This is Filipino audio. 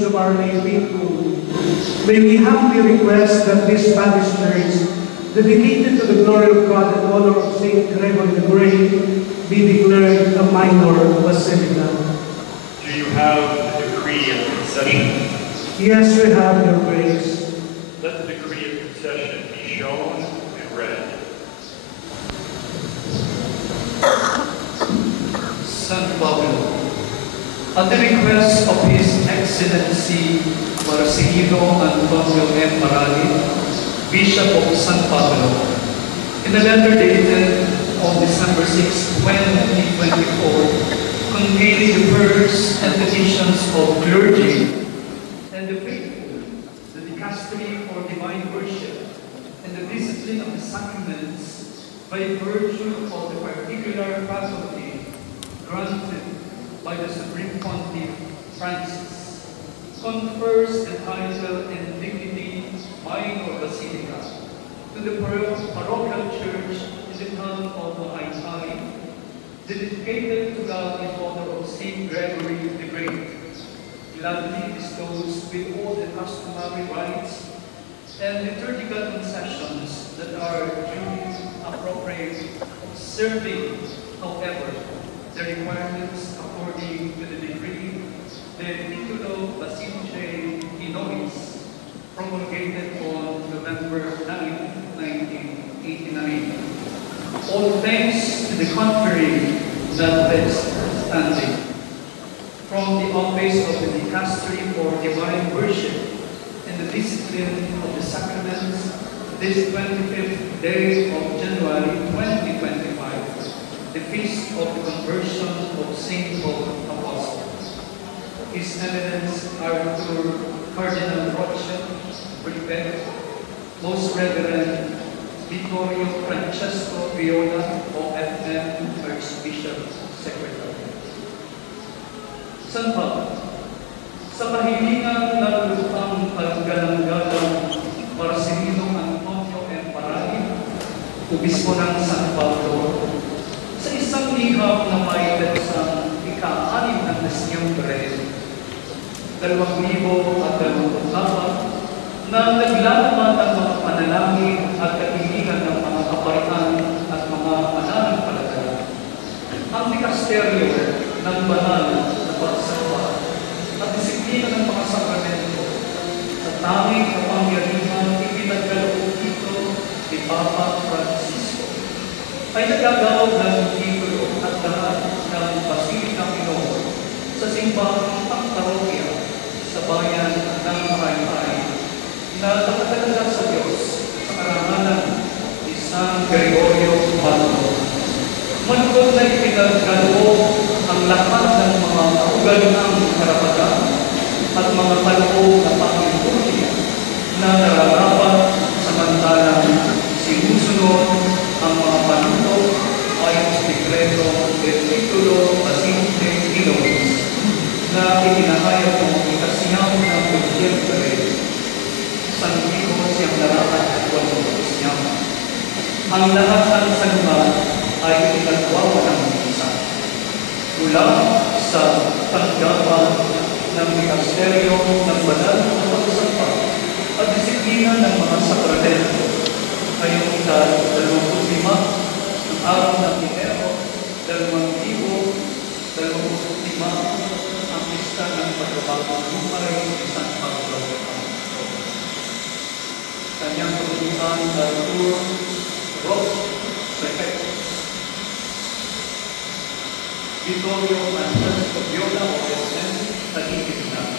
of Our Lady, may we humbly request that this baptistries, dedicated to the glory of God and honor of Saint Gregory the Great, be declared a minor basilica. Do you have the decree of concession? Yes, we have, Your Grace. Let the decree of concession be shown and read. San Pablo, at the request of His Excellency Marcelino Antonio M. Marali, Bishop of San Pablo, in a letter dated on December 6, 2024, containing the prayers and petitions of clergy and the faithful, the dicastery for divine worship, and the discipline of the sacraments by virtue of the particular faculty granted by the Supreme Pontiff Francis, confers the title and dignity Minor Basilica to the parochial church in the town of Mahayhay, dedicated to God in honor of Saint Gregory the Great, gladly bestows with all the customary rites and liturgical concessions that are duly appropriate, serving, however, the requirements according to the decree, the Titulo Basilicae Hinoris, promulgated on November 9, 1989. All thanks to the contrary notwithstanding. From the office of the dicastery for divine worship and the discipline of the sacraments, this 25th day of January 2025, the feast of the conversion of Saint Paul Apostle. His Eminence Arthur Cardinal Rocha, Prefect, Most Reverend Vittorio Francesco Viola, OFM Archbishop Secretary. San Pablo, sa kahilingan ng lupang paggalang-galang Marcelino Antonio M. Marali, Obispo ng San Pablo, sa isang liham na may dagsang ika-6 ng Disyembre, 2024, na naglalaman ng mga panalangin at kahilingan ng mga kaparian at mga mananampalataya. Ang dikasteryo ng banal na pagsamba at disiplina ng mga sakramento sa tanging kapangyarihan ipinagkaloob dito ni Papa Francisco ay nagagaw ng titulo at lahat ng Basilica Minor sa simbahang pangparokya sa bayan ng Mahayhay na nakatalaga sa Diyos sa karangalan ni San Gregorio Magno. Manugod na ipinagkaloob ang lahat ng mga kaugalingang karapatan at mga kaloob na pangiliturya na nararapat samantalang sinusunod ang mga panuto ayon sa dekreto del Titulo Basilicae Hinoris na itinahayag ng ikasiyam ng Nobyembre San Diego siyang darapat at walong siyam. Ang lahat ng saluhan ay pinagwawalang isa. Mula sa tanggapan ng dikasteryo ng banal na pagsamba at disiplina ng mga sakramento ngayong ika-25 ng araw ng Enero 2025 ang lista ng pagbabagong buhay ni San Pablo. Kanyang pagkuhan Arthur Ross, Prefect. Vittorio Francesco Viola, OSM, Taguig na.